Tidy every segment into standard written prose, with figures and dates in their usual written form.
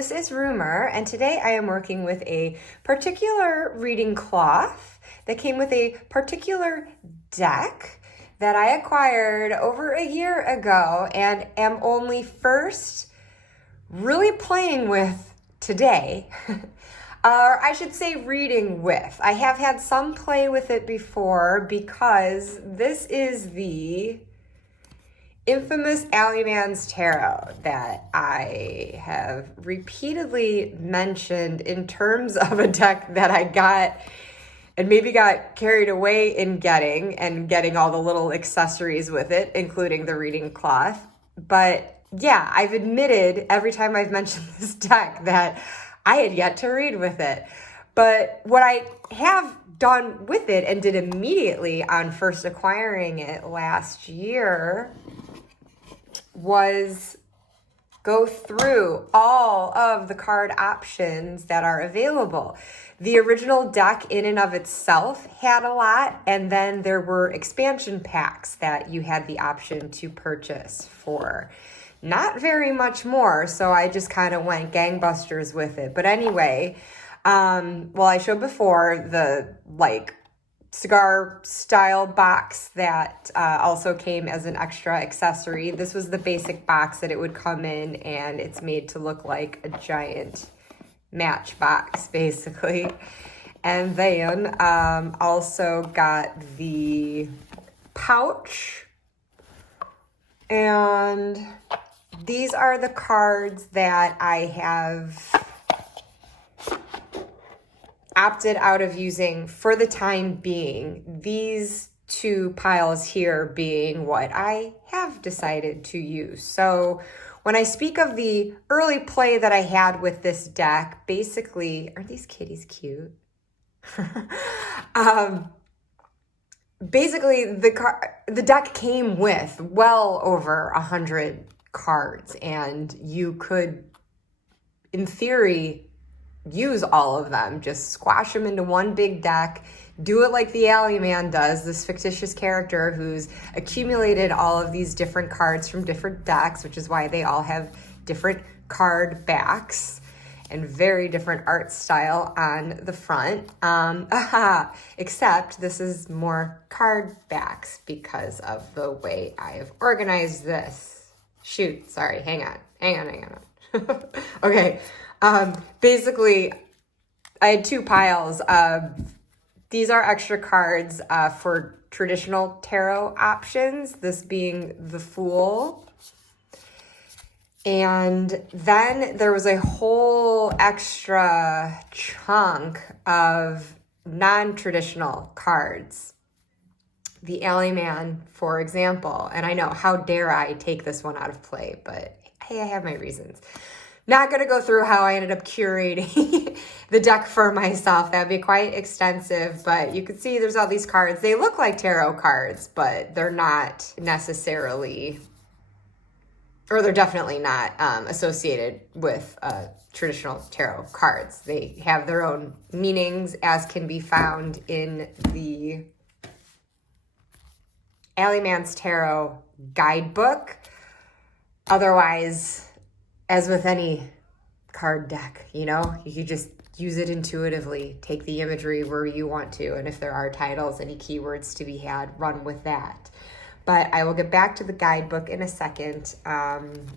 this is Rumor, and today I am working with a particular reading cloth that came with a particular deck that I acquired over a year ago and am only first really playing with today. Or I should say reading with. I have had some play with it before because this is the infamous Alleyman's Tarot that I have repeatedly mentioned in terms of a deck that I got and maybe got carried away in getting all the little accessories with it, including the reading cloth. But yeah, I've admitted every time I've mentioned this deck that I had yet to read with it. But what I have done with it and did immediately on first acquiring it last year was go through all of the card options that are available. The original deck in and of itself had a lot, and then there were expansion packs that you had the option to purchase for not very much more, so I just kind of went gangbusters with it. But anyway, well, I showed before the cigar style box that also came as an extra accessory. This was the basic box that it would come in, and it's made to look like a giant matchbox basically. And then also got the pouch, and these are the cards that I have opted out of using for the time being. These two piles here being what I have decided to use. So when I speak of the early play that I had with this deck, basically, aren't these kitties cute? Basically, the deck came with well over 100 cards, and you could, in theory, use all of them, just squash them into one big deck, do it like the Alleyman does, this fictitious character who's accumulated all of these different cards from different decks, which is why they all have different card backs and very different art style on the front. Except this is more card backs because of the way I have organized this. Shoot, sorry, hang on. Okay. Basically, I had two piles. These are extra cards for traditional tarot options, this being the Fool. And then there was a whole extra chunk of non-traditional cards. The Alleyman, for example. And I know, how dare I take this one out of play, but hey, I have my reasons. Not going to go through how I ended up curating the deck for myself. That would be quite extensive, but you can see there's all these cards. They look like tarot cards, but they're not necessarily, or they're definitely not associated with traditional tarot cards. They have their own meanings, as can be found in the Alleyman's Tarot Guidebook. Otherwise, as with any card deck, you could just use it intuitively, take the imagery where you want to, and if there are titles, any keywords to be had, run with that. But I will get back to the guidebook in a second. In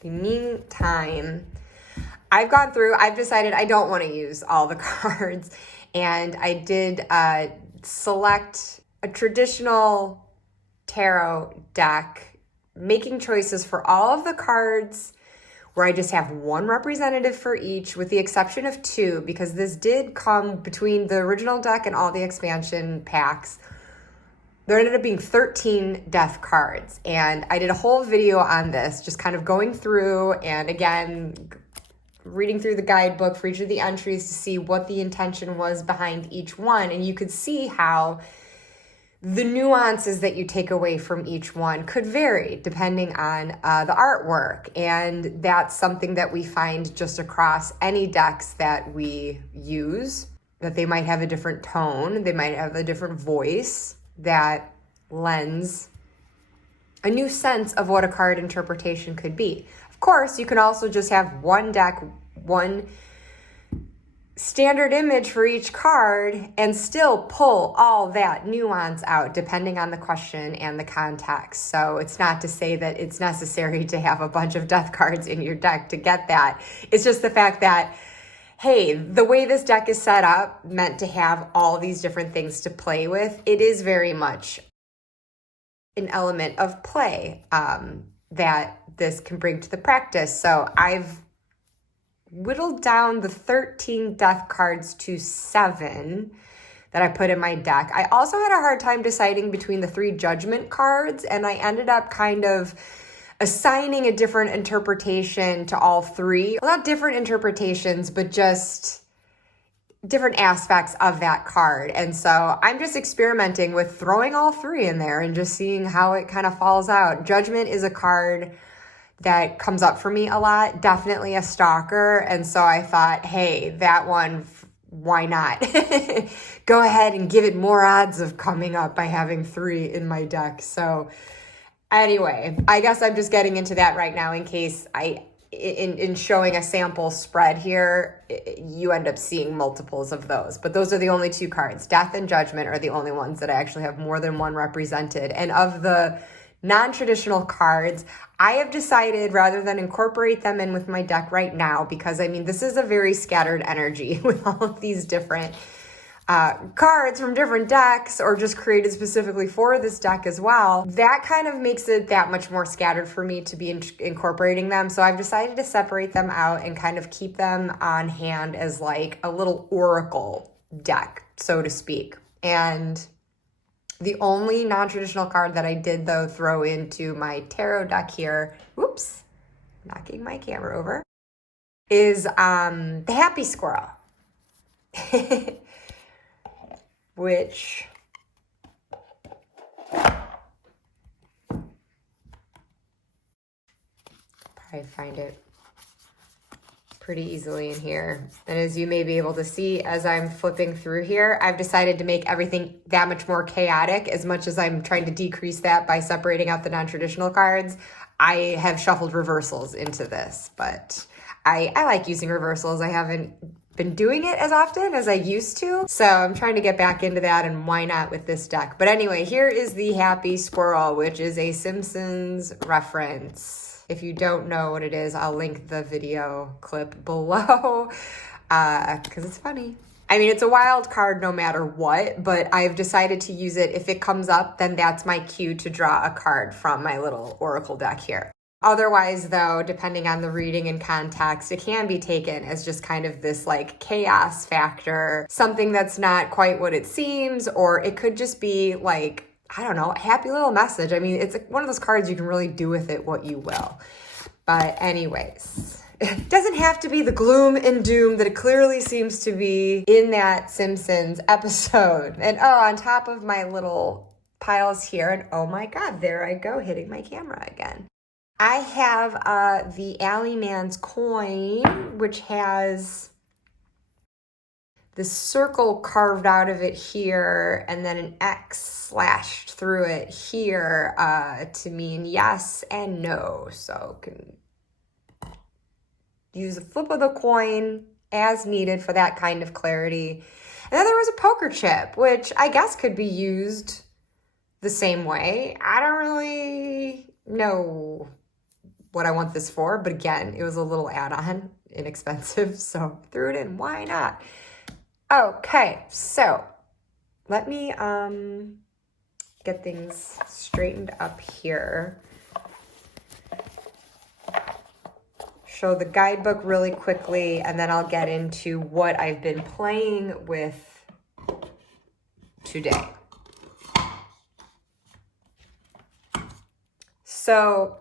the meantime, I've decided I don't want to use all the cards, and I did select a traditional tarot deck, making choices for all of the cards where I just have one representative for each, with the exception of two, because this did come between the original deck and all the expansion packs. There ended up being 13 death cards, and I did a whole video on this, just kind of going through and again reading through the guidebook for each of the entries to see what the intention was behind each one. And you could see how the nuances that you take away from each one could vary depending on the artwork. And that's something that we find just across any decks that we use, that they might have a different tone, they might have a different voice that lends a new sense of what a card interpretation could be. Of Of course, you can also just have one deck, one standard image for each card, and still pull all that nuance out depending on the question and the context. So it's not to say that it's necessary to have a bunch of death cards in your deck to get that. It's just the fact that, hey, the way this deck is set up, meant to have all these different things to play with, it is very much an element of play that this can bring to the practice. So I've whittled down the 13 death cards to 7 that I put in my deck. I also had a hard time deciding between the 3 judgment cards, and I ended up kind of assigning a different interpretation to all 3. Well, not different interpretations, but just different aspects of that card. And so I'm just experimenting with throwing all 3 in there and just seeing how it kind of falls out. Judgment is a card that comes up for me a lot, definitely a stalker. And so I thought, hey, that one, why not? Go ahead and give it more odds of coming up by having 3 in my deck. So anyway, I guess I'm just getting into that right now in case in showing a sample spread here, you end up seeing multiples of those. But those are the only 2 cards. Death and Judgment are the only ones that I actually have more than one represented. And of the non-traditional cards, I have decided rather than incorporate them in with my deck right now, because I mean, this is a very scattered energy with all of these different cards from different decks, or just created specifically for this deck as well. That kind of makes it that much more scattered for me to be incorporating them. So I've decided to separate them out and kind of keep them on hand as like a little oracle deck, so to speak. And the only non-traditional card that I did, though, throw into my tarot deck here, whoops, knocking my camera over, is the Happy Squirrel, which probably find it pretty easily in here. And as you may be able to see as I'm flipping through here, I've decided to make everything that much more chaotic. As much as I'm trying to decrease that by separating out the non-traditional cards, I have shuffled reversals into this, but I like using reversals. I haven't been doing it as often as I used to, so I'm trying to get back into that, and why not with this deck. But anyway, here is the Happy Squirrel, which is a Simpsons reference. If you don't know what it is, I'll link the video clip below because it's funny. I mean, it's a wild card no matter what, but I've decided to use it. If it comes up, then that's my cue to draw a card from my little oracle deck here. Otherwise, though, depending on the reading and context, it can be taken as just kind of this like chaos factor, something that's not quite what it seems, or it could just be like, I don't know, a happy little message. I mean, it's one of those cards you can really do with it what you will. But anyways, it doesn't have to be the gloom and doom that it clearly seems to be in that Simpsons episode. And oh, on top of my little piles here, and oh my God, there I go, hitting my camera again. I have the Alleyman's coin, which has this circle carved out of it here, and then an X slashed through it here to mean yes and no. So can use the flip of the coin as needed for that kind of clarity. And then there was a poker chip, which I guess could be used the same way. I don't really know what I want this for, but again, it was a little add-on, inexpensive, so threw it in. Why not? Okay, so let me get things straightened up here. Show the guidebook really quickly, and then I'll get into what I've been playing with today. So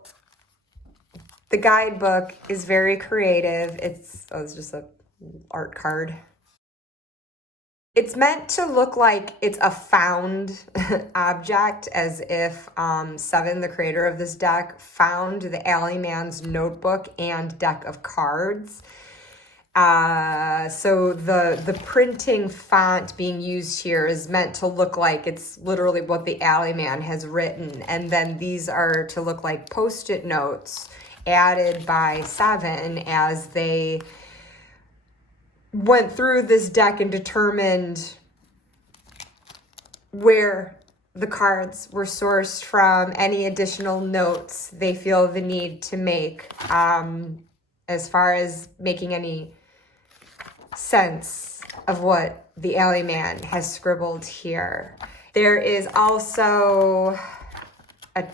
the guidebook is very creative. It's just an art card. It's meant to look like it's a found object, as if Seven, the creator of this deck, found the Alleyman's notebook and deck of cards. So the printing font being used here is meant to look like it's literally what the Alleyman has written. And then these are to look like Post-it notes added by Seven as they went through this deck and determined where the cards were sourced from, any additional notes they feel the need to make as far as making any sense of what the Alleyman has scribbled here. There is also a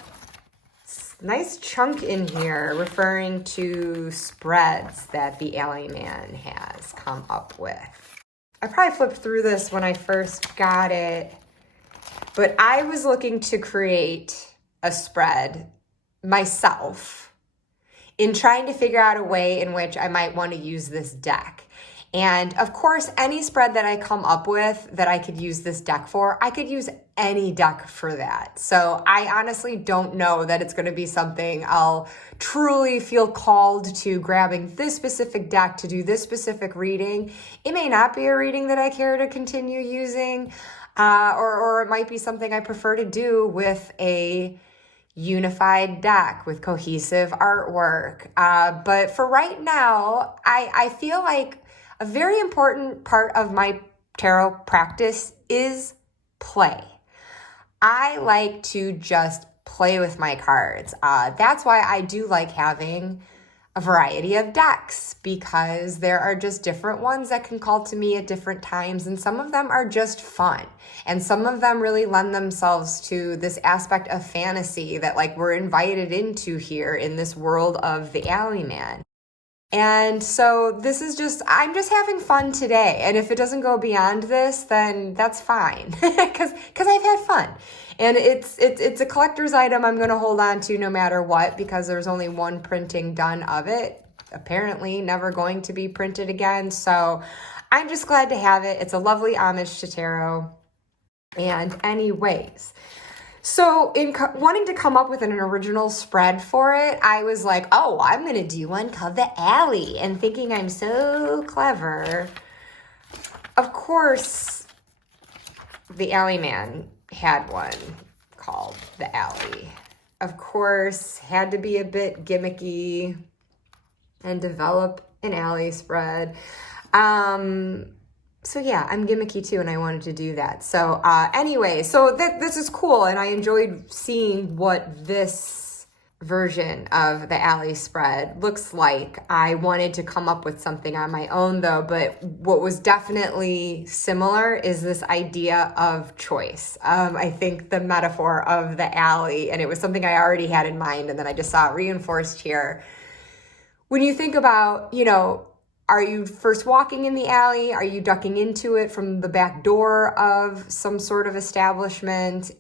nice chunk in here referring to spreads that the Alleyman has come up with. I probably flipped through this when I first got it, but I was looking to create a spread myself in trying to figure out a way in which I might want to use this deck. And of course, any spread that I come up with that I could use this deck for, I could use any deck for that. So I honestly don't know that it's going to be something I'll truly feel called to grabbing this specific deck to do this specific reading. It may not be a reading that I care to continue using, or it might be something I prefer to do with a unified deck with cohesive artwork. But for right now, I feel like a very important part of my tarot practice is play. I like to just play with my cards. That's why I do like having a variety of decks, because there are just different ones that can call to me at different times, and some of them are just fun, and some of them really lend themselves to this aspect of fantasy that like we're invited into here in this world of the Alleyman. And so this is just, I'm just having fun today. And if it doesn't go beyond this, then that's fine, because I've had fun. And it's a collector's item I'm going to hold on to no matter what, because there's only one printing done of it. Apparently never going to be printed again. So I'm just glad to have it. It's a lovely homage to tarot. And anyways, so in wanting to come up with an original spread for it, I was like, oh, I'm going to do one called the Alley, and thinking I'm so clever. Of course, the Alleyman had one called the Alley. Of course, had to be a bit gimmicky and develop an alley spread. So yeah, I'm gimmicky too, and I wanted to do that. So anyway, so this is cool, and I enjoyed seeing what this version of the alley spread looks like. I wanted to come up with something on my own though, but what was definitely similar is this idea of choice. I think the metaphor of the alley, and it was something I already had in mind, and then I just saw it reinforced here. When you think about, you know, are you first walking in the alley? Are you ducking into it from the back door of some sort of establishment,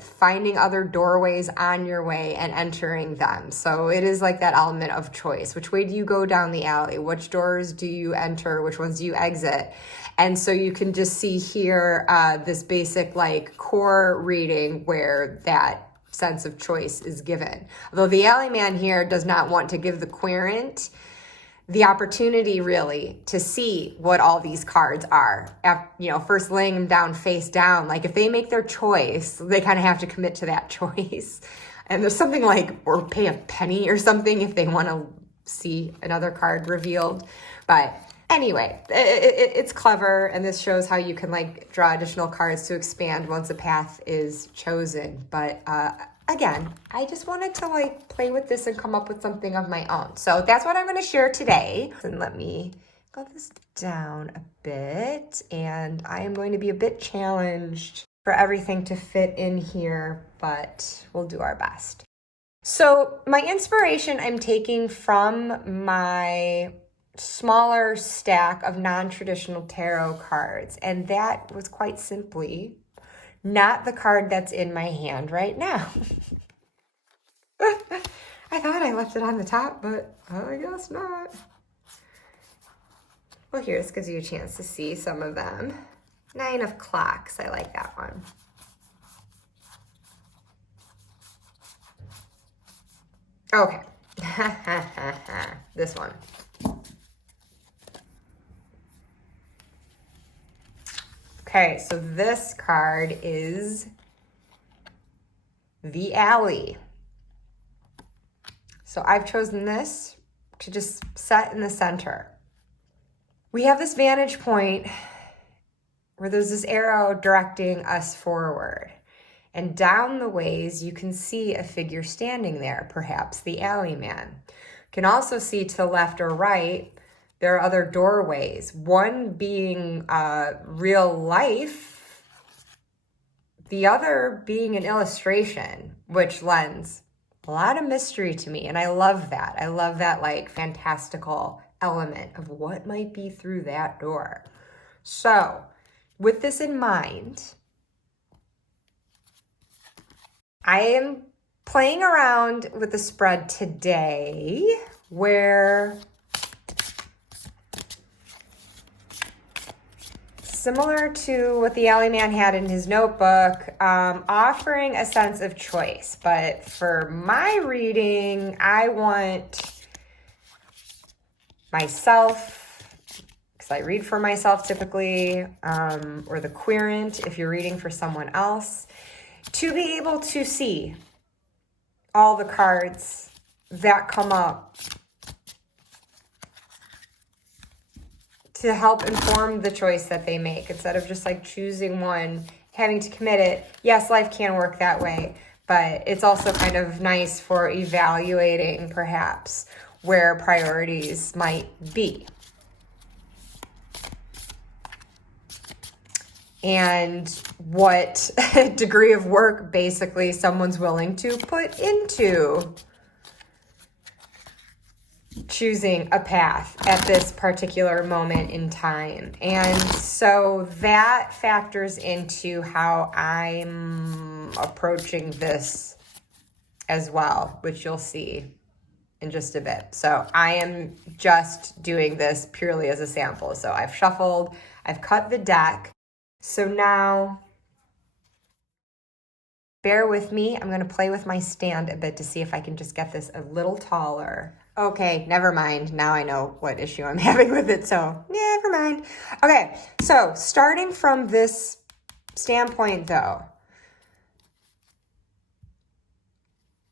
finding other doorways on your way and entering them? So it is like that element of choice. Which way do you go down the alley? Which doors do you enter? Which ones do you exit? And so you can just see here this basic like core reading where that sense of choice is given. Although the Alleyman here does not want to give the querent the opportunity really to see what all these cards are, you know, first laying them down face down. Like if they make their choice, they kind of have to commit to that choice. And there's something like, or pay a penny or something if they want to see another card revealed. But anyway, it's clever, and this shows how you can like draw additional cards to expand once a path is chosen. But again, I just wanted to like play with this and come up with something of my own. So that's what I'm going to share today. And let me go this down a bit, and I am going to be a bit challenged for everything to fit in here, but we'll do our best. So my inspiration I'm taking from my smaller stack of non-traditional tarot cards, and that was quite simply not the card that's in my hand right now. I thought I left it on the top, but I guess not. Well, here, this gives you a chance to see some of them. 9 of Clocks, I like that one. Okay. This one. Okay, so this card is the Alley. So I've chosen this to just set in the center. We have this vantage point where there's this arrow directing us forward. And down the ways, you can see a figure standing there, perhaps the Alleyman. You can also see to the left or right, there are other doorways. One being real life, the other being an illustration, which lends a lot of mystery to me. And I love that. I love that like fantastical element of what might be through that door. So with this in mind, I am playing around with the spread today where, similar to what the Alleyman had in his notebook, offering a sense of choice. But for my reading, I want myself, because I read for myself typically, or the querent if you're reading for someone else, to be able to see all the cards that come up to help inform the choice that they make, instead of just like choosing one, having to commit it. Yes, life can work that way, but it's also kind of nice for evaluating perhaps where priorities might be. And what degree of work basically someone's willing to put into choosing a path at this particular moment in time. And so that factors into how I'm approaching this as well, which you'll see in just a bit. So I am just doing this purely as a sample. So I've shuffled, I've cut the deck. So now, bear with me. I'm going to play with my stand a bit to see if I can just get this a little taller. Okay, never mind. Now I know what issue I'm having with it, so never mind. Okay, so starting from this standpoint though,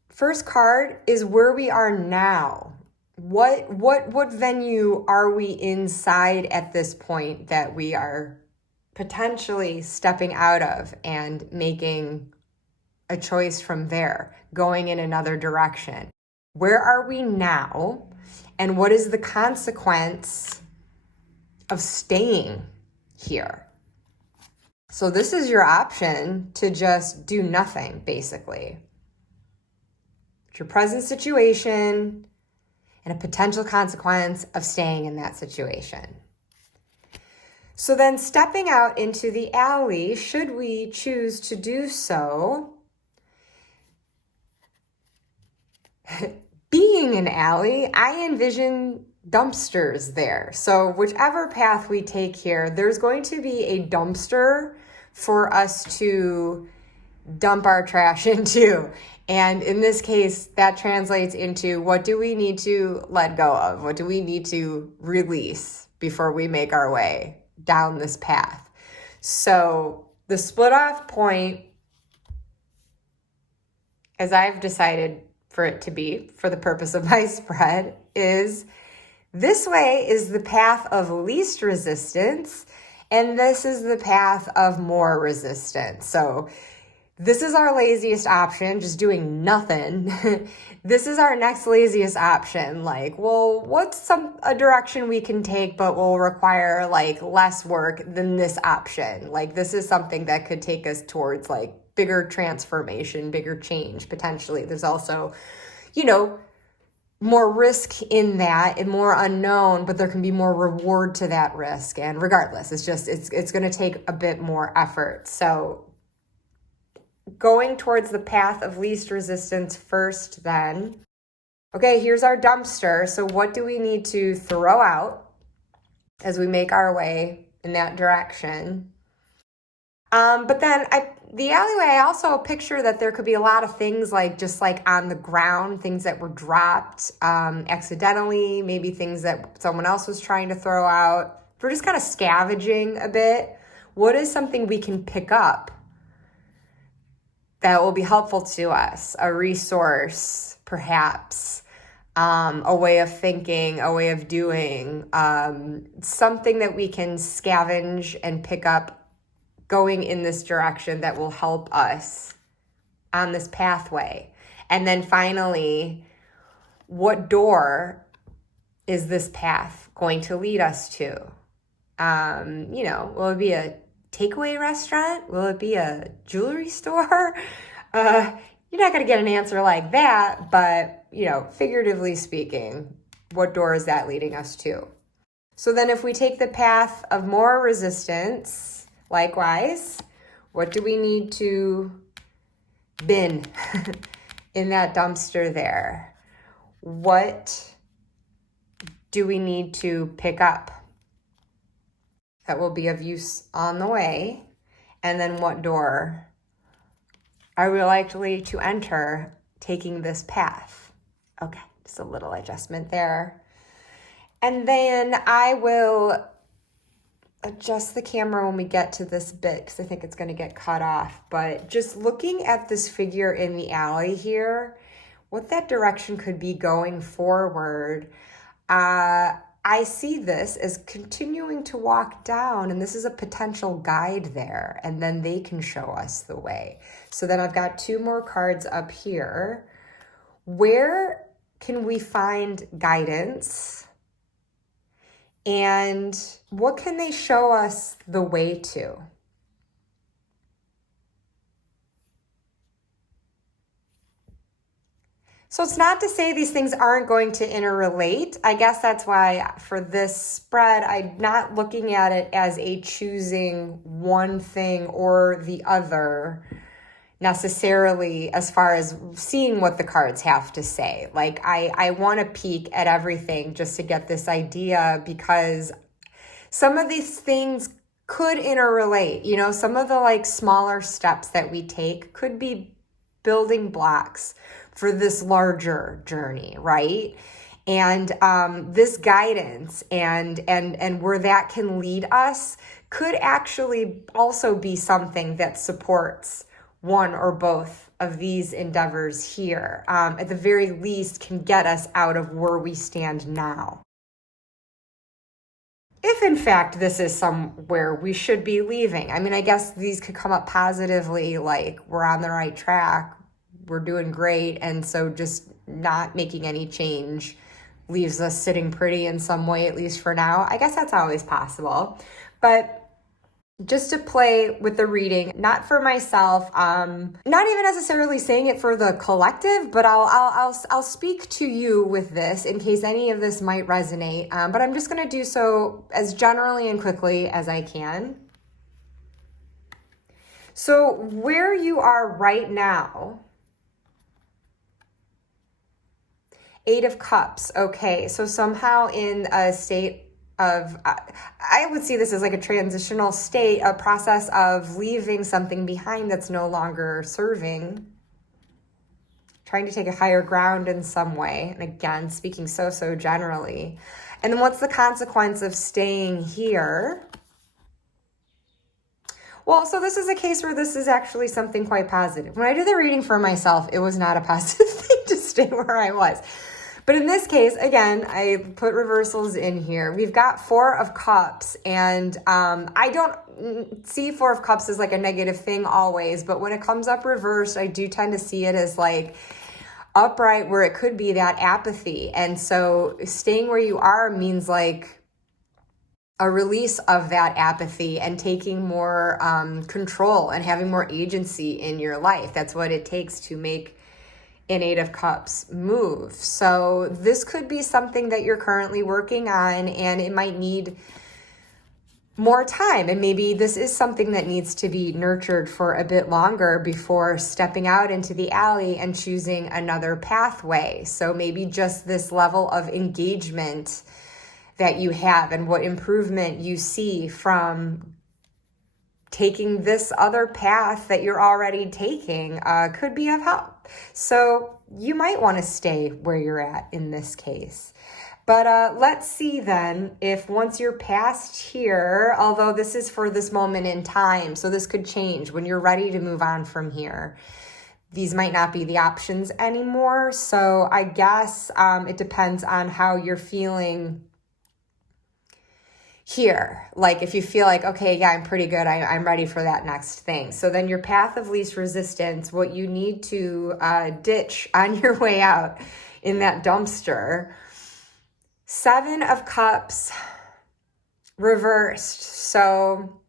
first card is where we are now. What venue are we inside at this point that we are potentially stepping out of and making a choice from there, going in another direction? Where are we now? And what is the consequence of staying here? So this is your option to just do nothing, basically. It's your present situation and a potential consequence of staying in that situation. So then stepping out into the alley, should we choose to do so, being an alley, I envision dumpsters there. So whichever path we take here, there's going to be a dumpster for us to dump our trash into. And in this case, that translates into what do we need to let go of? What do we need to release before we make our way down this path? So the split off point, as I've decided for it to be for the purpose of my spread, is this way is the path of least resistance, and this is the path of more resistance. So this is our laziest option, just doing nothing. This is our next laziest option. Like, well, what's a direction we can take, but will require like less work than this option? Like, this is something that could take us towards like bigger transformation, bigger change, potentially. There's also, more risk in that and more unknown, but there can be more reward to that risk. And regardless, it's going to take a bit more effort. So going towards the path of least resistance first then. Okay, here's our dumpster. So what do we need to throw out as we make our way in that direction? But then the alleyway, I also picture that there could be a lot of things like just like on the ground, things that were dropped accidentally, maybe things that someone else was trying to throw out. We're just kind of scavenging a bit. What is something we can pick up that will be helpful to us? A resource, perhaps. a way of thinking, a way of doing, something that we can scavenge and pick up going in this direction that will help us on this pathway. And then finally, what door is this path going to lead us to? Will it be a takeaway restaurant? Will it be a jewelry store? You're not going to get an answer like that, but, figuratively speaking, what door is that leading us to? So then if we take the path of more resistance, likewise, what do we need to bin in that dumpster there? What do we need to pick up that will be of use on the way? And then what door are we likely to enter taking this path? Okay, just a little adjustment there. And then I will adjust the camera when we get to this bit because I think it's going to get cut off. But just looking at this figure in the alley here, what that direction could be going forward, I see this as continuing to walk down, and this is a potential guide there, and then they can show us the way. So then I've got 2 more cards up here. Where can we find guidance? And what can they show us the way to? So it's not to say these things aren't going to interrelate. I guess that's why for this spread, I'm not looking at it as a choosing one thing or the other necessarily as far as seeing what the cards have to say. Like I want to peek at everything just to get this idea because some of these things could interrelate. Some of the smaller steps that we take could be building blocks for this larger journey, right? And this guidance and where that can lead us could actually also be something that supports one or both of these endeavors here. At the very least, can get us out of where we stand now. If in fact this is somewhere we should be leaving, I guess these could come up positively, like we're on the right track, we're doing great, and so just not making any change leaves us sitting pretty in some way, at least for now. I guess that's always possible. But just to play with the reading, not for myself, not even necessarily saying it for the collective, but I'll speak to you with this in case any of this might resonate. But I'm just going to do so as generally and quickly as I can. So where you are right now, 8 of Cups. Okay, so somehow in a state of, I would see this as like a transitional state, a process of leaving something behind that's no longer serving, trying to take a higher ground in some way. And again, speaking so generally. And then what's the consequence of staying here? Well, so this is a case where this is actually something quite positive. When I did the reading for myself, it was not a positive thing to stay where I was. But in this case, again, I put reversals in here. We've got 4 of Cups, and I don't see 4 of Cups as like a negative thing always, but when it comes up reversed, I do tend to see it as like upright where it could be that apathy. And so staying where you are means like a release of that apathy and taking more control and having more agency in your life. That's what it takes to make an 8 of Cups move. So this could be something that you're currently working on, and it might need more time. And maybe this is something that needs to be nurtured for a bit longer before stepping out into the alley and choosing another pathway. So maybe just this level of engagement that you have and what improvement you see from taking this other path that you're already taking could be of help. So you might want to stay where you're at in this case. But let's see then if once you're past here, although this is for this moment in time, so this could change when you're ready to move on from here, these might not be the options anymore. So I guess it depends on how you're feeling here. Like if you feel like, okay, yeah, I'm pretty good. I'm ready for that next thing. So then your path of least resistance, what you need to ditch on your way out in that dumpster. 7 of Cups reversed. So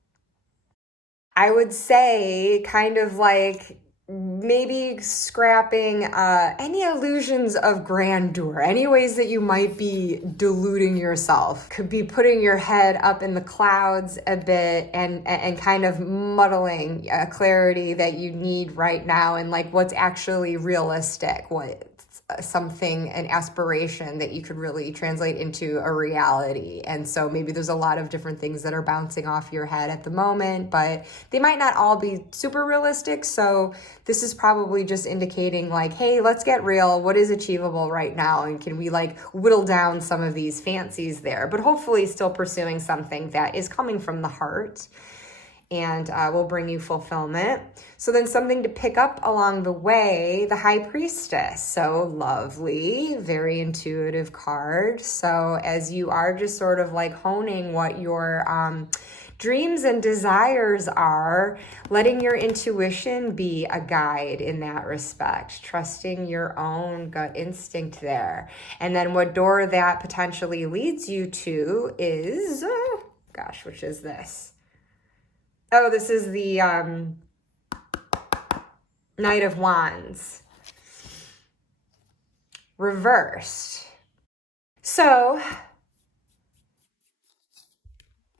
I would say kind of like maybe scrapping any illusions of grandeur, any ways that you might be deluding yourself. Could be putting your head up in the clouds a bit and kind of muddling clarity that you need right now and like what's actually realistic, what something, an aspiration that you could really translate into a reality. And so maybe there's a lot of different things that are bouncing off your head at the moment, but they might not all be super realistic. So this is probably just indicating like, hey, let's get real. What is achievable right now? And can we like whittle down some of these fancies there, but hopefully still pursuing something that is coming from the heart and will bring you fulfillment. So then something to pick up along the way, the High Priestess. So lovely, very intuitive card. So as you are just sort of like honing what your dreams and desires are, letting your intuition be a guide in that respect, trusting your own gut instinct there. And then what door that potentially leads you to is, gosh, which is this? Oh, this is the Knight of Wands. Reversed. So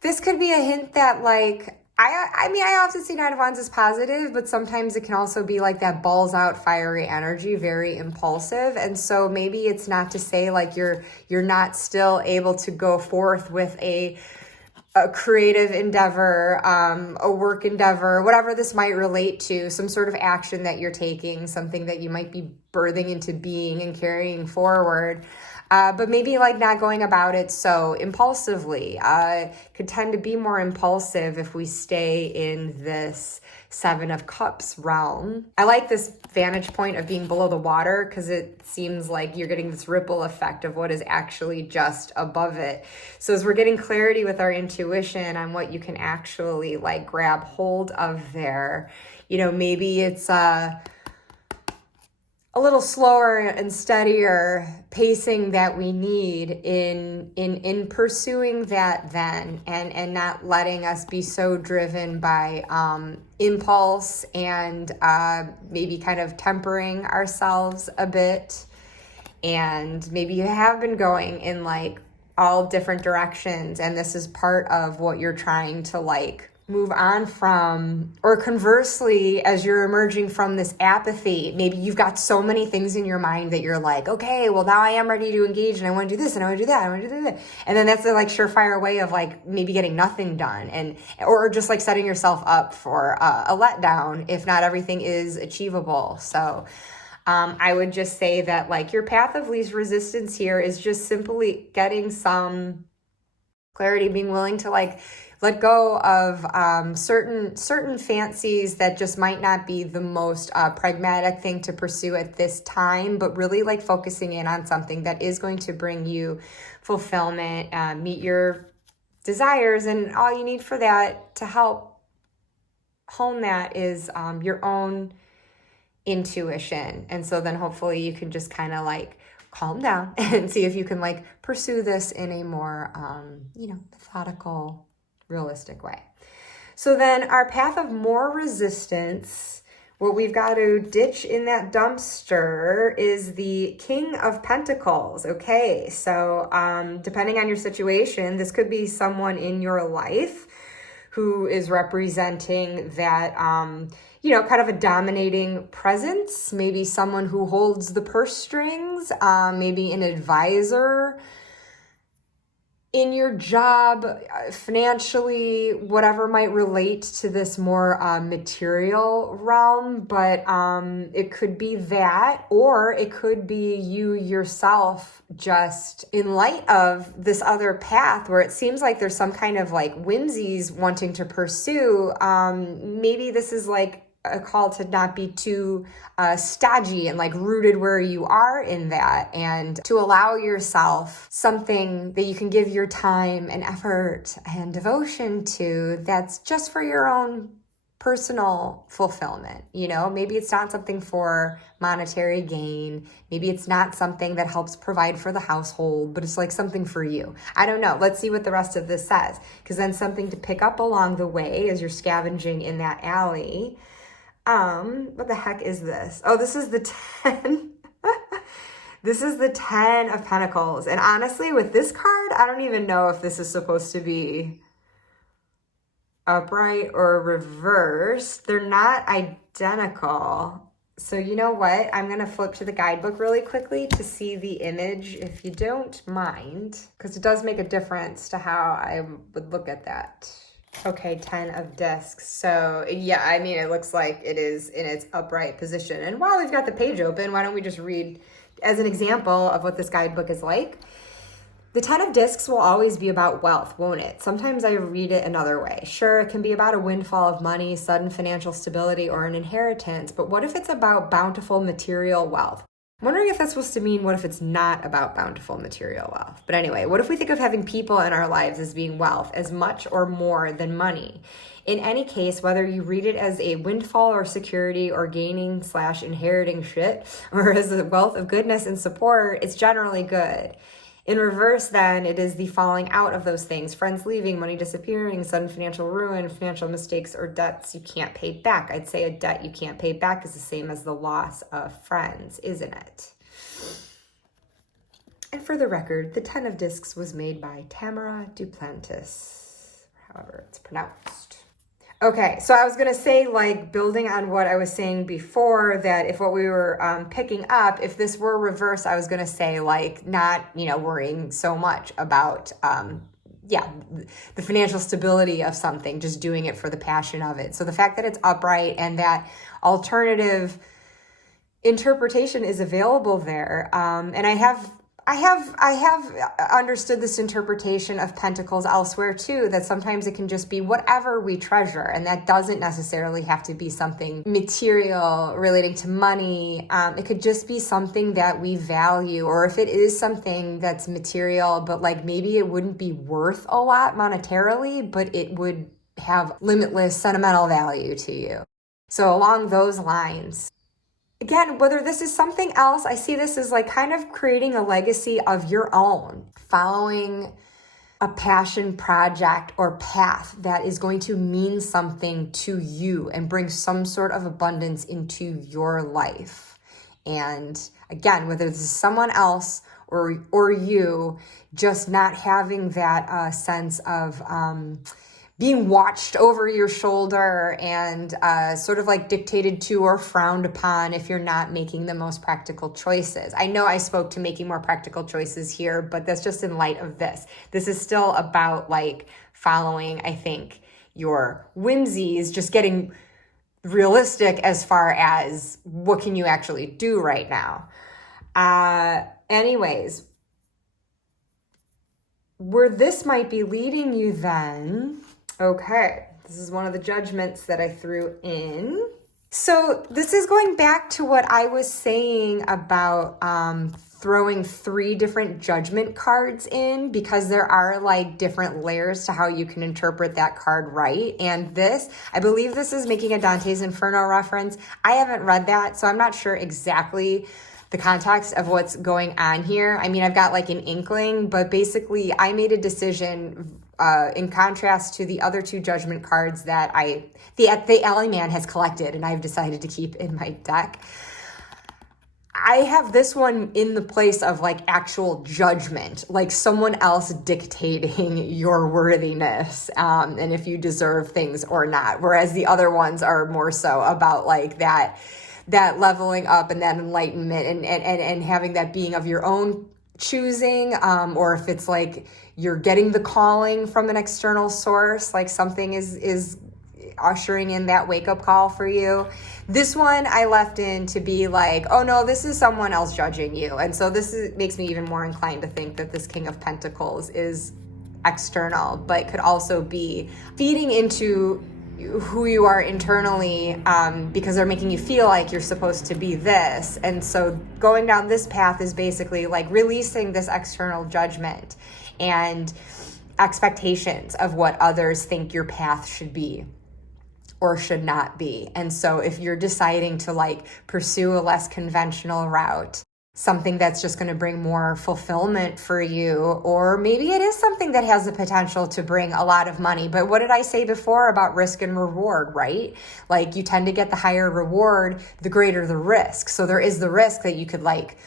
this could be a hint that like, I mean, I often see Knight of Wands as positive, but sometimes it can also be like that balls out fiery energy, very impulsive. And so maybe it's not to say like you're not still able to go forth with a creative endeavor, a work endeavor, whatever this might relate to, some sort of action that you're taking, something that you might be birthing into being and carrying forward. But maybe like not going about it so impulsively. Could tend to be more impulsive if we stay in this 7 of Cups realm. I like this vantage point of being below the water because it seems like you're getting this ripple effect of what is actually just above it. So as we're getting clarity with our intuition on what you can actually like grab hold of there, you know, maybe it's a little slower and steadier pacing that we need in pursuing that then and not letting us be so driven by impulse and maybe kind of tempering ourselves a bit. And maybe you have been going in like all different directions and this is part of what you're trying to like move on from, or conversely, as you're emerging from this apathy, maybe you've got so many things in your mind that you're like, okay, well now I am ready to engage and I want to do this and I want to do that, I want to do that. And then that's the like surefire way of like maybe getting nothing done and, or just like setting yourself up for a letdown if not everything is achievable. So I would just say that like your path of least resistance here is just simply getting some clarity, being willing to like let go of certain fancies that just might not be the most pragmatic thing to pursue at this time, but really like focusing in on something that is going to bring you fulfillment, meet your desires, and all you need for that to help hone that is your own intuition. And so then hopefully you can just kind of like calm down and see if you can like pursue this in a more, methodical, realistic way. So then our path of more resistance, what we've got to ditch in that dumpster is the King of Pentacles. Okay, so depending on your situation, this could be someone in your life who is representing that, kind of a dominating presence, maybe someone who holds the purse strings, maybe an advisor in your job, financially, whatever might relate to this more material realm, but it could be that, or it could be you yourself just in light of this other path where it seems like there's some kind of like whimsies wanting to pursue. Maybe this is like a call to not be too stodgy and like rooted where you are in that, and to allow yourself something that you can give your time and effort and devotion to that's just for your own personal fulfillment. You know, maybe it's not something for monetary gain. Maybe it's not something that helps provide for the household, but it's like something for you. I don't know. Let's see what the rest of this says, because then something to pick up along the way as you're scavenging in that alley. What the heck is this? Oh, this is the 10. This is the 10 of Pentacles. And honestly, with this card, I don't even know if this is supposed to be upright or reversed. They're not identical. So you know what? I'm going to flip to the guidebook really quickly to see the image, if you don't mind, because it does make a difference to how I would look at that. Okay, 10 of discs. So yeah, I mean, it looks like it is in its upright position. And while we've got the page open, why don't we just read as an example of what this guidebook is like? The 10 of discs will always be about wealth, won't it? Sometimes I read it another way. Sure, it can be about a windfall of money, sudden financial stability, or an inheritance, but what if it's about bountiful material wealth? I'm wondering if that's supposed to mean what if it's not about bountiful material wealth? But anyway, what if we think of having people in our lives as being wealth, as much or more than money? In any case, whether you read it as a windfall or security or gaining / inheriting shit, or as a wealth of goodness and support, it's generally good. In reverse, then, it is the falling out of those things, friends leaving, money disappearing, sudden financial ruin, financial mistakes, or debts you can't pay back. I'd say a debt you can't pay back is the same as the loss of friends, isn't it? And for the record, the 10 of discs was made by Tamara Duplantis, however it's pronounced. Okay, so I was going to say, like, building on what I was saying before, that if what we were picking up, if this were reversed, I was going to say, like, not, you know, worrying so much about, the financial stability of something, just doing it for the passion of it. So the fact that it's upright and that alternative interpretation is available there, and I have understood this interpretation of Pentacles elsewhere too, that sometimes it can just be whatever we treasure, and that doesn't necessarily have to be something material relating to money. It could just be something that we value, or if it is something that's material, but like maybe it wouldn't be worth a lot monetarily, but it would have limitless sentimental value to you. So along those lines, again, whether this is something else, I see this as like kind of creating a legacy of your own, following a passion project or path that is going to mean something to you and bring some sort of abundance into your life. And again, whether this is someone else or you, just not having that sense of being watched over your shoulder and sort of like dictated to or frowned upon if you're not making the most practical choices. I know I spoke to making more practical choices here, but that's just in light of this. This is still about like following, I think, your whimsies, just getting realistic as far as what can you actually do right now. Anyways, where this might be leading you then, okay, this is one of the judgments that I threw in. So this is going back to what I was saying about throwing 3 different judgment cards in, because there are like different layers to how you can interpret that card right. And this, I believe this is making a Dante's Inferno reference. I haven't read that, so I'm not sure exactly the context of what's going on here. I mean, I've got like an inkling, but basically I made a decision in contrast to the other 2 judgment cards that the Alleyman has collected and I've decided to keep in my deck. I have this one in the place of like actual judgment, like someone else dictating your worthiness and if you deserve things or not. Whereas the other ones are more so about like that leveling up and that enlightenment and having that being of your own choosing, or if it's like you're getting the calling from an external source, like something is ushering in that wake-up call for you. This one I left in to be like, oh no, this is someone else judging you. And so makes me even more inclined to think that this King of Pentacles is external, but could also be feeding into who you are internally, because they're making you feel like you're supposed to be this. And so going down this path is basically like releasing this external judgment and expectations of what others think your path should be or should not be. And so if you're deciding to like pursue a less conventional route, something that's just going to bring more fulfillment for you, or maybe it is something that has the potential to bring a lot of money. But what did I say before about risk and reward, right? Like you tend to get the higher reward, the greater the risk. So there is the risk that you could like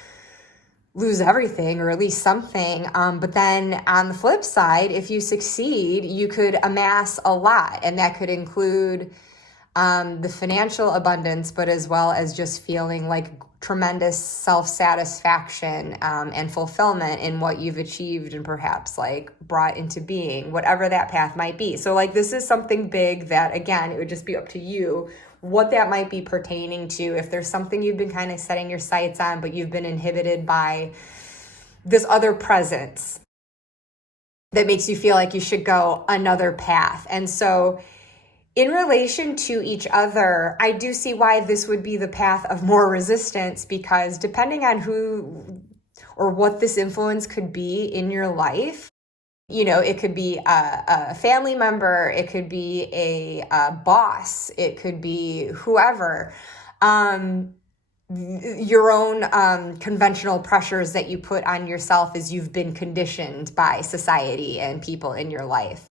lose everything or at least something. But then on the flip side, if you succeed, you could amass a lot. And that could include the financial abundance, but as well as just feeling like tremendous self-satisfaction and fulfillment in what you've achieved and perhaps like brought into being, whatever that path might be. So like this is something big that, again, it would just be up to you what that might be pertaining to. If there's something you've been kind of setting your sights on, but you've been inhibited by this other presence that makes you feel like you should go another path. And so in relation to each other, I do see why this would be the path of more resistance, because depending on who or what this influence could be in your life, you know, it could be a family member, it could be a boss, it could be whoever, your own conventional pressures that you put on yourself as you've been conditioned by society and people in your life.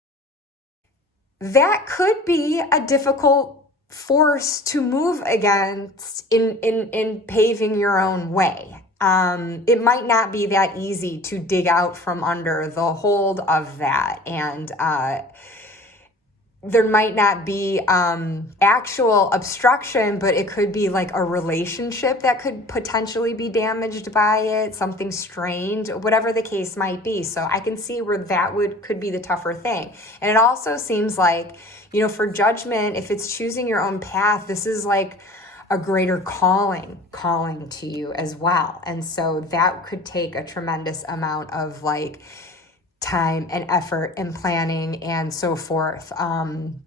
That could be a difficult force to move against in paving your own way. It might not be that easy to dig out from under the hold of that. And there might not be actual obstruction, but it could be like a relationship that could potentially be damaged by it, something strained, whatever the case might be. So I can see where that could be the tougher thing. And it also seems like, you know, for judgment, if it's choosing your own path, this is like a greater calling to you as well. And so that could take a tremendous amount of like time and effort and planning and so forth.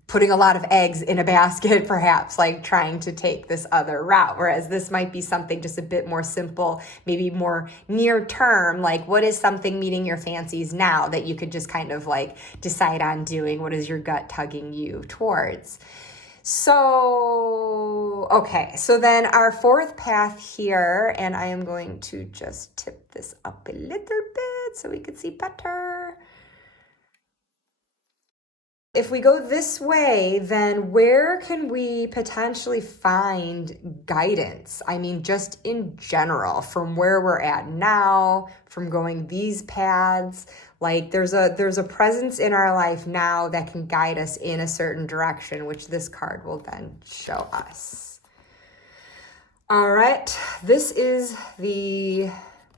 Putting a lot of eggs in a basket, perhaps, like trying to take this other route. Whereas this might be something just a bit more simple, maybe more near term, like what is something meeting your fancies now that you could just kind of like decide on doing? What is your gut tugging you towards? So, okay, so then our fourth path here, and I am going to just tip this up a little bit so we can see better. If we go this way, then where can we potentially find guidance? I mean, just in general, from where we're at now, from going these paths, like there's a presence in our life now that can guide us in a certain direction, which this card will then show us. All right, this is the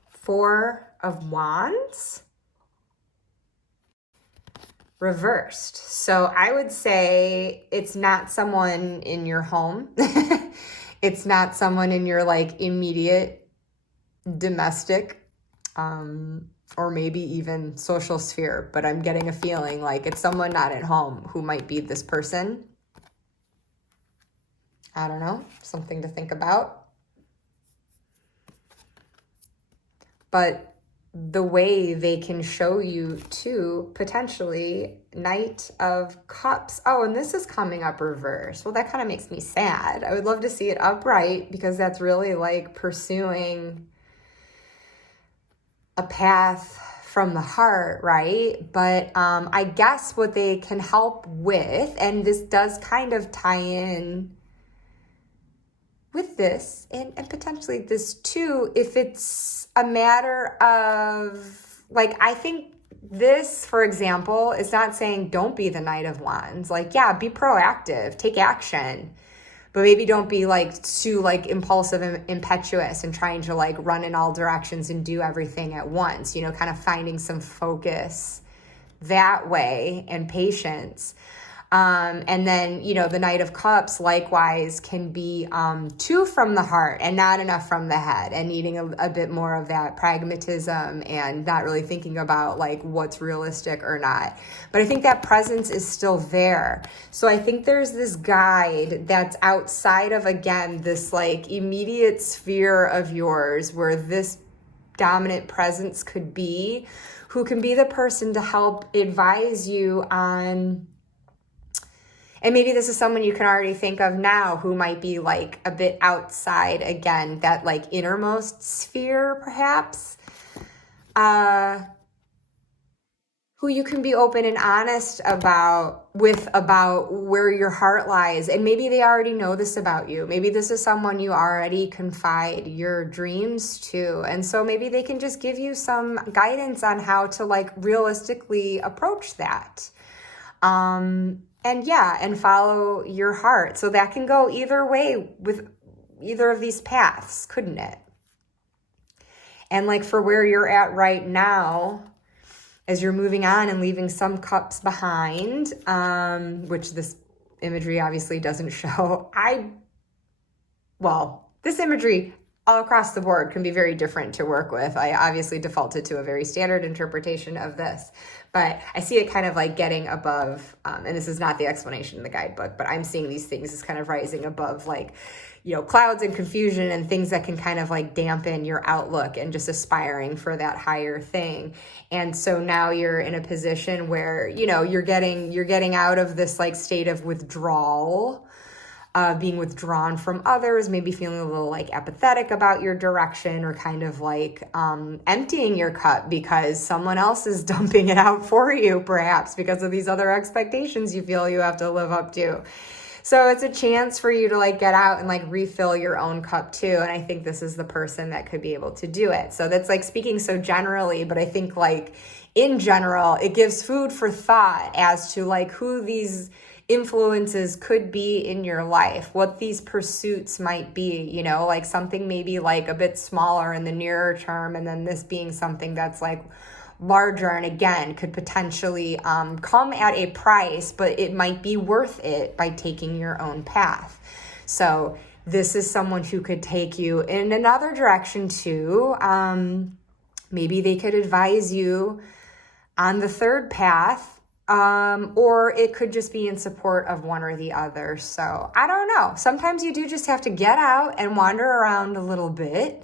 Four of Wands reversed. So I would say it's not someone in your home. It's not someone in your like immediate domestic, or maybe even social sphere, but I'm getting a feeling like it's someone not at home who might be this person. I don't know, something to think about. But the way they can show you too, potentially, Knight of Cups. Oh, and this is coming up reverse. Well, that kind of makes me sad. I would love to see it upright because that's really like pursuing a path from the heart, right? But I guess what they can help with, and this does kind of tie in with this and potentially this too, if it's a matter of like, I think this, for example, is not saying don't be the Knight of Wands. Like, yeah, be proactive, take action, but maybe don't be like too like impulsive and impetuous and trying to like run in all directions and do everything at once, you know, kind of finding some focus that way and patience. And then, you know, the Knight of Cups likewise can be 2 from the heart and not enough from the head, and needing a bit more of that pragmatism and not really thinking about like what's realistic or not. But I think that presence is still there. So I think there's this guide that's outside of, again, this like immediate sphere of yours where this dominant presence could be, who can be the person to help advise you on. And maybe this is someone you can already think of now who might be like a bit outside, again, that like innermost sphere, perhaps, who you can be open and honest about where your heart lies. And maybe they already know this about you. Maybe this is someone you already confide your dreams to. And so maybe they can just give you some guidance on how to like realistically approach that. And follow your heart. So that can go either way with either of these paths, couldn't it? And like for where you're at right now, as you're moving on and leaving some cups behind, which this imagery obviously doesn't show. This imagery all across the board can be very different to work with. I obviously defaulted to a very standard interpretation of this, but I see it kind of like getting above, and this is not the explanation in the guidebook, but I'm seeing these things as kind of rising above like, you know, clouds and confusion and things that can kind of like dampen your outlook and just aspiring for that higher thing. And so now you're in a position where, you know, you're getting out of this like state of withdrawal, being withdrawn from others, maybe feeling a little like apathetic about your direction, or kind of like emptying your cup because someone else is dumping it out for you, perhaps because of these other expectations you feel you have to live up to. So it's a chance for you to like get out and like refill your own cup too. And I think this is the person that could be able to do it. So that's like speaking so generally, but I think like in general, it gives food for thought as to like who these influences could be in your life, what these pursuits might be, you know, like something maybe like a bit smaller in the nearer term, and then this being something that's like larger and again could potentially come at a price, but it might be worth it by taking your own path. So this is someone who could take you in another direction too. Maybe they could advise you on the third path, or it could just be in support of one or the other. So I don't know. Sometimes you do just have to get out and wander around a little bit.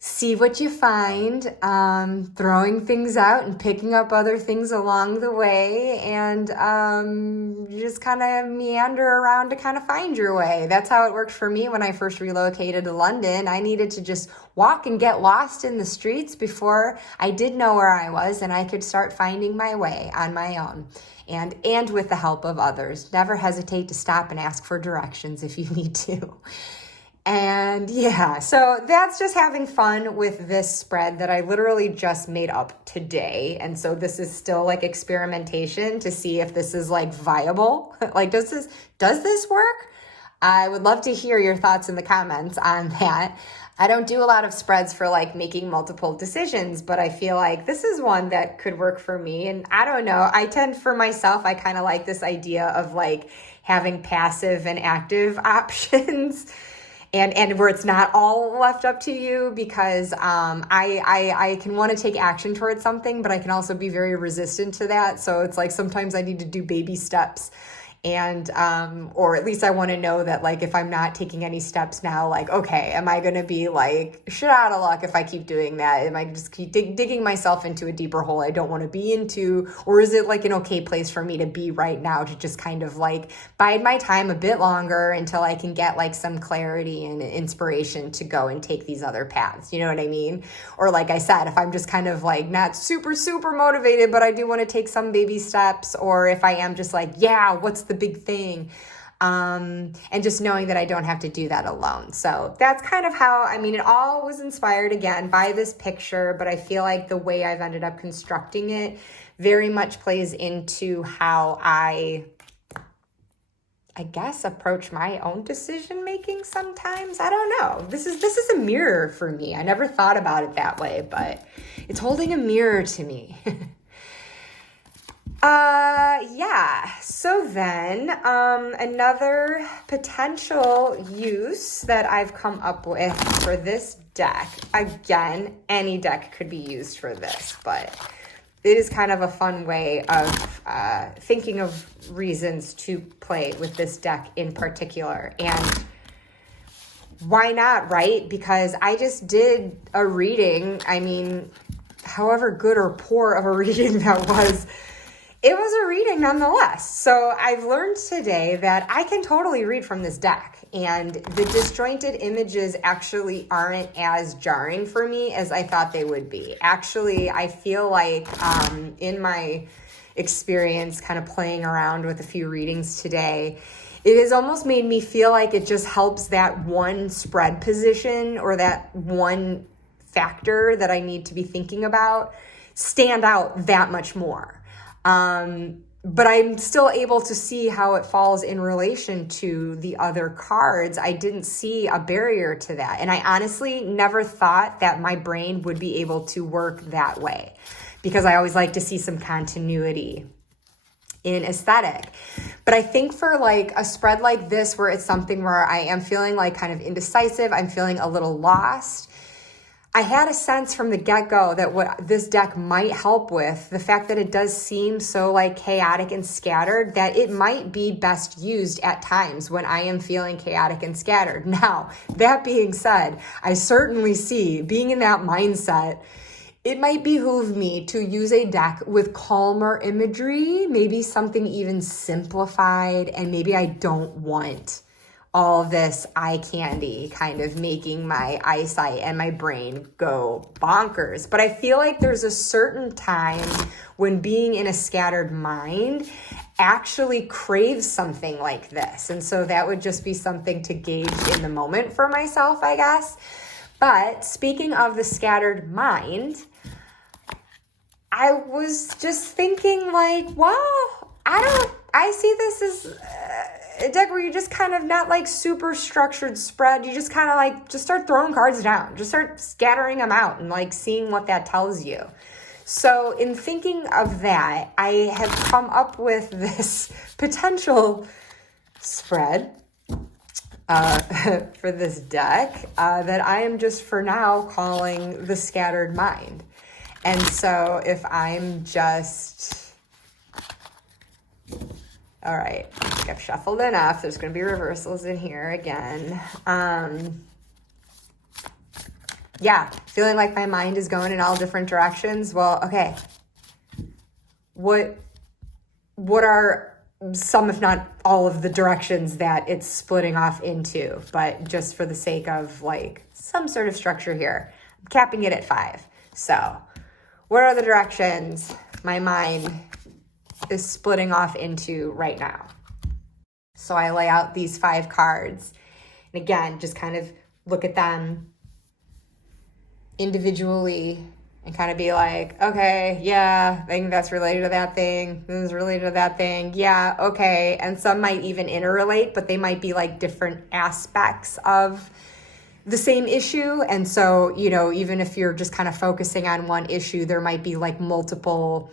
See what you find, throwing things out and picking up other things along the way, and you just kind of meander around to kind of find your way. That's how it worked for me when I first relocated to London. I needed to just walk and get lost in the streets before I did know where I was, and I could start finding my way on my own. And with the help of others. Never hesitate to stop and ask for directions if you need to. And yeah, so that's just having fun with this spread that I literally just made up today. And so this is still like experimentation to see if this is like viable. Like, does this work? I would love to hear your thoughts in the comments on that. I don't do a lot of spreads for like making multiple decisions, but I feel like this is one that could work for me. And I don't know, I tend for myself, I kind of like this idea of like having passive and active options. And where it's not all left up to you, because I can want to take action towards something, but I can also be very resistant to that. So it's like sometimes I need to do baby steps. And, or at least I want to know that like, if I'm not taking any steps now, like, okay, am I going to be like shit out of luck if I keep doing that? Am I just keep digging myself into a deeper hole I don't want to be into? Or is it like an okay place for me to be right now to just kind of like bide my time a bit longer until I can get like some clarity and inspiration to go and take these other paths? You know what I mean? Or like I said, if I'm just kind of like not super motivated, but I do want to take some baby steps, or if I am just like, yeah, what's the big thing, and just knowing that I don't have to do that alone. So that's kind of how, I mean, it all was inspired again by this picture, but I feel like the way I've ended up constructing it very much plays into how I guess approach my own decision making sometimes. I don't know. This is a mirror for me. I never thought about it that way, but it's holding a mirror to me. Yeah. So then, another potential use that I've come up with for this deck, again, any deck could be used for this, but it is kind of a fun way of thinking of reasons to play with this deck in particular. And why not, right? Because I just did a reading. I mean, however good or poor of a reading that was, it was a reading nonetheless. So I've learned today that I can totally read from this deck, and the disjointed images actually aren't as jarring for me as I thought they would be. Actually, I feel like in my experience kind of playing around with a few readings today, it has almost made me feel like it just helps that one spread position or that one factor that I need to be thinking about stand out that much more. But I'm still able to see how it falls in relation to the other cards. I didn't see a barrier to that. And I honestly never thought that my brain would be able to work that way, because I always like to see some continuity in aesthetic. But I think for like a spread like this, where it's something where I am feeling like kind of indecisive, I'm feeling a little lost, I had a sense from the get-go that what this deck might help with, the fact that it does seem so like chaotic and scattered, that it might be best used at times when I am feeling chaotic and scattered. Now, that being said, I certainly see, being in that mindset, it might behoove me to use a deck with calmer imagery, maybe something even simplified, and maybe I don't want all this eye candy kind of making my eyesight and my brain go bonkers. But I feel like there's a certain time when being in a scattered mind actually craves something like this. And so that would just be something to gauge in the moment for myself, I guess. But speaking of the scattered mind, I was just thinking like, well, I see this as a deck where you just kind of not like super structured spread. You just kind of like just start throwing cards down, just start scattering them out and like seeing what that tells you. So in thinking of that, I have come up with this potential spread for this deck that I am just for now calling the Scattered Mind. And so if I'm just... All right, I think I've shuffled enough. There's going to be reversals in here again. Yeah, feeling like my mind is going in all different directions. Well, okay. What are some, if not all, of the directions that it's splitting off into? But just for the sake of like some sort of structure here, I'm capping it at 5. So what are the directions my mind is splitting off into right now? So I lay out these 5 cards, and again, just kind of look at them individually and kind of be like, okay, yeah, I think that's related to that thing. This is related to that thing. Yeah, okay. And some might even interrelate, but they might be like different aspects of the same issue. And so, you know, even if you're just kind of focusing on one issue, there might be like multiple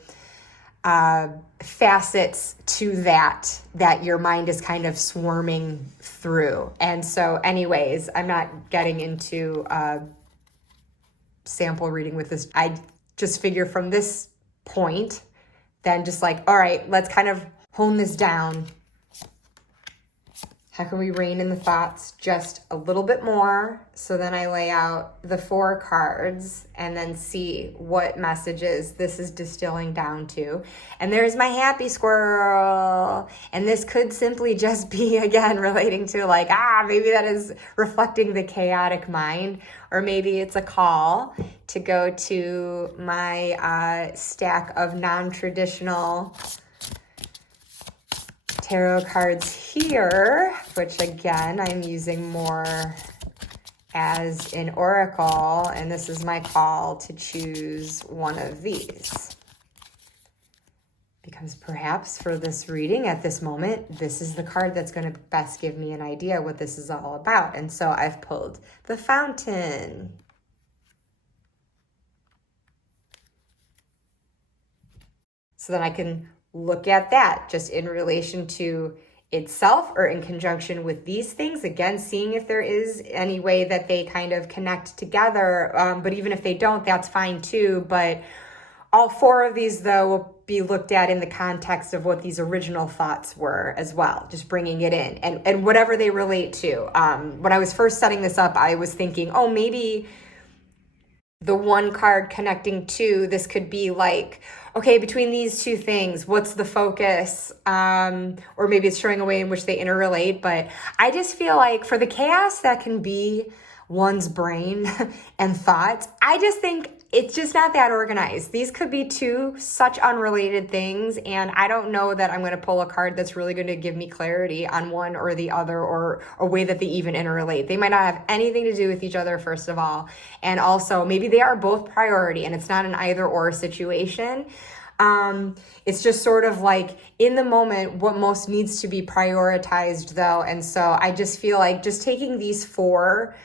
facets to that your mind is kind of swarming through. And so anyways, I'm not getting into sample reading with this. I just figure from this point, then just like, all right, let's kind of hone this down. How can we rein in the thoughts just a little bit more? So then I lay out the 4 cards and then see what messages this is distilling down to. And there's my happy squirrel. And this could simply just be, again, relating to like, maybe that is reflecting the chaotic mind. Or maybe it's a call to go to my stack of non-traditional tarot cards here, which again, I'm using more as an oracle, and this is my call to choose one of these. Because perhaps for this reading at this moment, this is the card that's going to best give me an idea what this is all about. And so I've pulled the Fountain. So then I can look at that just in relation to itself or in conjunction with these things. Again, seeing if there is any way that they kind of connect together. But even if they don't, that's fine too. But all four of these, though, will be looked at in the context of what these original thoughts were as well, just bringing it in and whatever they relate to. When I was first setting this up, I was thinking, oh, maybe the one card connecting to this could be like, okay, between these two things, what's the focus? Or maybe it's showing a way in which they interrelate. But I just feel like for the chaos that can be one's brain and thoughts, I just think it's just not that organized. These could be two such unrelated things, and I don't know that I'm going to pull a card that's really going to give me clarity on one or the other, or a way that they even interrelate. They might not have anything to do with each other, first of all, and also maybe they are both priority and it's not an either or situation. It's just sort of like in the moment what most needs to be prioritized, though. And so I just feel like just taking these four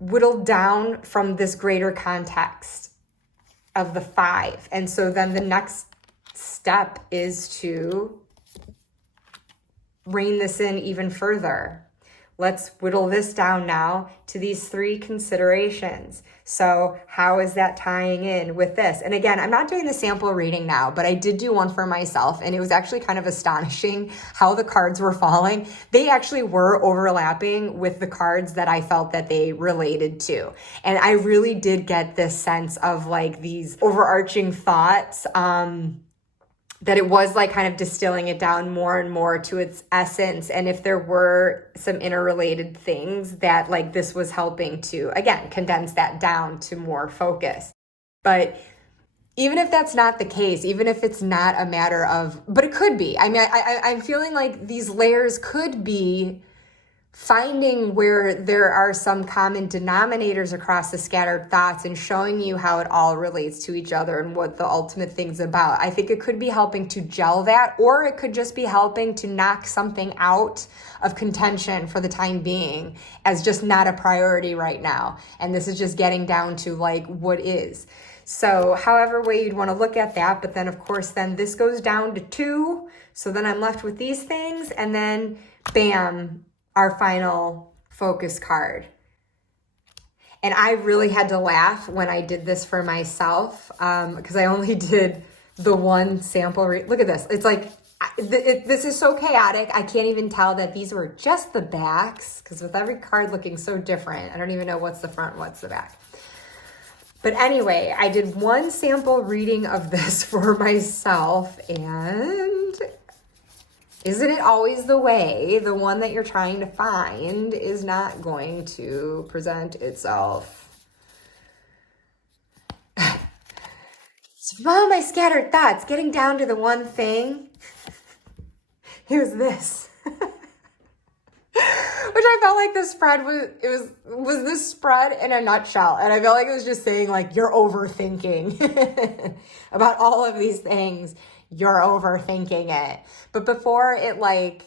whittled down from this greater context of the five. And so then the next step is to rein this in even further. Let's whittle this down now to these three considerations. So how is that tying in with this? And again, I'm not doing the sample reading now, but I did do one for myself, and it was actually kind of astonishing how the cards were falling. They actually were overlapping with the cards that I felt that they related to. And I really did get this sense of like these overarching thoughts, that it was like kind of distilling it down more and more to its essence. And if there were some interrelated things that like this was helping to, again, condense that down to more focus. But even if that's not the case, even if it's not a matter of, but it could be. I mean, I'm feeling like these layers could be finding where there are some common denominators across the scattered thoughts and showing you how it all relates to each other and what the ultimate thing's about. I think it could be helping to gel that, or it could just be helping to knock something out of contention for the time being as just not a priority right now. And this is just getting down to like what is. So however way you'd want to look at that, but then of course, then this goes down to 2. So then I'm left with these things, and then bam, our final focus card. And I really had to laugh when I did this for myself, because I only did the one sample. Look at this. It's like, this is so chaotic. I can't even tell that these were just the backs, because with every card looking so different, I don't even know what's the front, what's the back. But anyway, I did one sample reading of this for myself, and isn't it always the way? The one that you're trying to find is not going to present itself. So from all my scattered thoughts, getting down to the one thing, it was this. Which I felt like the spread was this spread in a nutshell. And I felt like it was just saying like, you're overthinking about all of these things. You're overthinking it. But before it like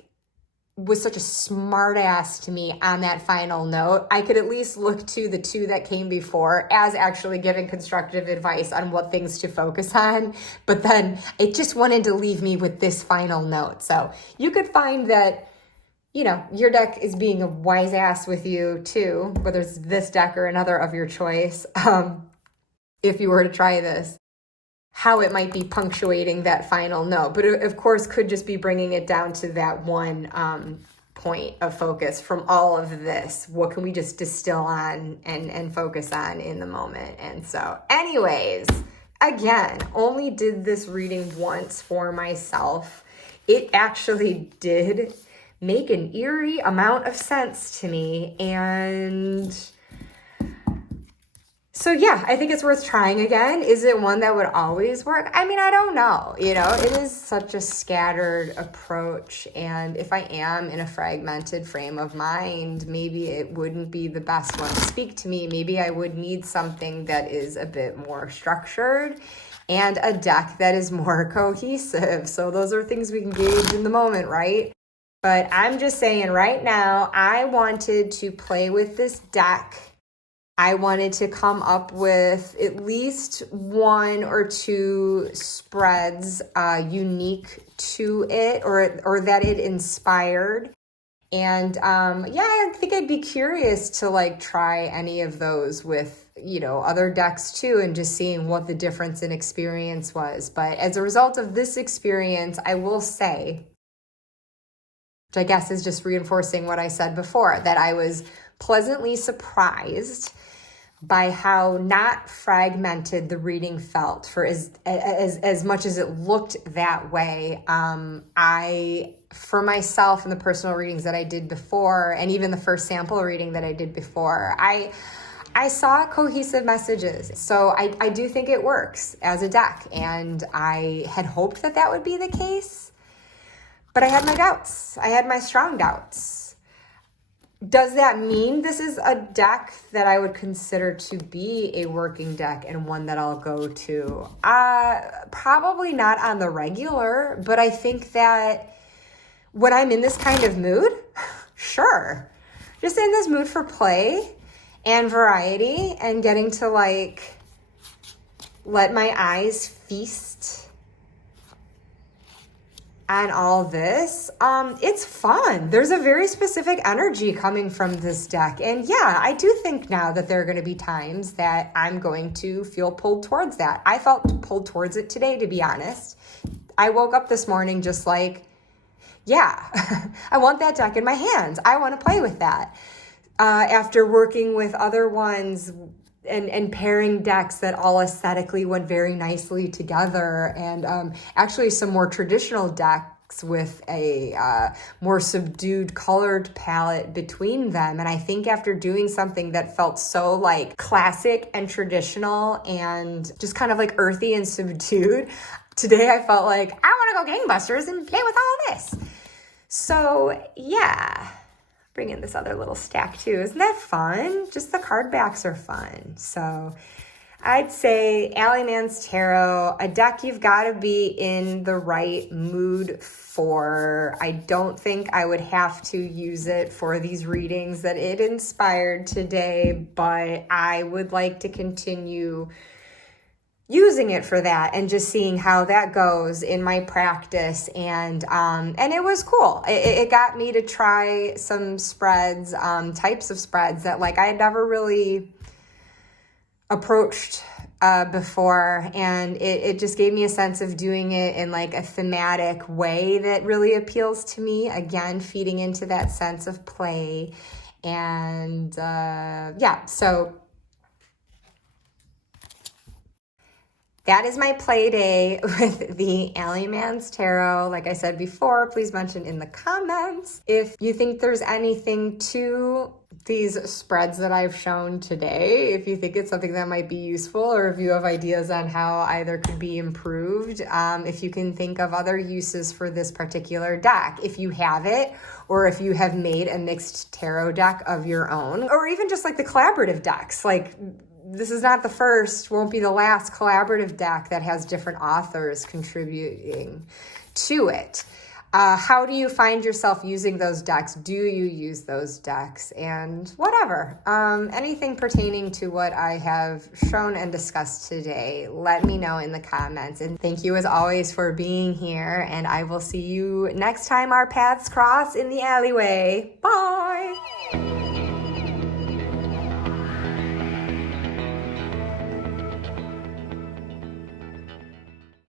was such a smart ass to me on that final note, I could at least look to the 2 that came before as actually giving constructive advice on what things to focus on. But then it just wanted to leave me with this final note. So you could find that, you know, your deck is being a wise ass with you too, whether it's this deck or another of your choice. If you were to try this, how it might be punctuating that final note. But it, of course, could just be bringing it down to that one point of focus from all of this. What can we just distill on and focus on in the moment? And so anyways, again, only did this reading once for myself. It actually did make an eerie amount of sense to me. And so yeah, I think it's worth trying again. Is it one that would always work? I mean, I don't know. You know, it is such a scattered approach. And if I am in a fragmented frame of mind, maybe it wouldn't be the best one to speak to me. Maybe I would need something that is a bit more structured and a deck that is more cohesive. So those are things we can gauge in the moment, right? But I'm just saying right now, I wanted to play with this deck I wanted to come up with at least 1 or 2 spreads unique to it, or that it inspired. And yeah, I think I'd be curious to like try any of those with, other decks too, and just seeing what the difference in experience was. But as a result of this experience, I will say, which I guess is just reinforcing what I said before, that I was pleasantly surprised by how not fragmented the reading felt. For as much as it looked that way, for myself and the personal readings that I did before, and even the first sample reading that I did before, I saw cohesive messages. So I do think it works as a deck, and I had hoped that would be the case, but I had my doubts. I had my strong doubts. Does that mean this is a deck that I would consider to be a working deck and one that I'll go to? Probably not on the regular, but I think that when I'm in this kind of mood, sure. Just in this mood for play and variety and getting to like let my eyes feast on all this, it's fun. There's a very specific energy coming from this deck. And yeah, I do think now that there are going to be times that I'm going to feel pulled towards that. I felt pulled towards it today, to be honest. I woke up this morning just like, yeah, I want that deck in my hands. I want to play with that. After working with other ones and pairing decks that all aesthetically went very nicely together, and actually some more traditional decks with a more subdued colored palette between them. And I think after doing something that felt so like classic and traditional and just kind of like earthy and subdued, today I felt like I want to go gangbusters and play with all this. So yeah. Bring in this other little stack too. Isn't that fun? Just the card backs are fun. So I'd say Alleyman's Tarot, a deck you've got to be in the right mood for. I don't think I would have to use it for these readings that it inspired today, but I would like to continue using it for that and just seeing how that goes in my practice. And it was cool. It got me to try some spreads, types of spreads that like I had never really approached before. And it just gave me a sense of doing it in like a thematic way that really appeals to me. Again, feeding into that sense of play. And yeah, so that is my play day with the Alleyman's Tarot. Like I said before, please mention in the comments if you think there's anything to these spreads that I've shown today, if you think it's something that might be useful, or if you have ideas on how either could be improved, if you can think of other uses for this particular deck, if you have it, or if you have made a mixed tarot deck of your own, or even just like the collaborative decks. Like, this is not the first, won't be the last collaborative deck that has different authors contributing to it. How do you find yourself using those decks? Do you use those decks? And whatever, anything pertaining to what I have shown and discussed today, let me know in the comments. And thank you as always for being here. And I will see you next time our paths cross in the alleyway. Bye.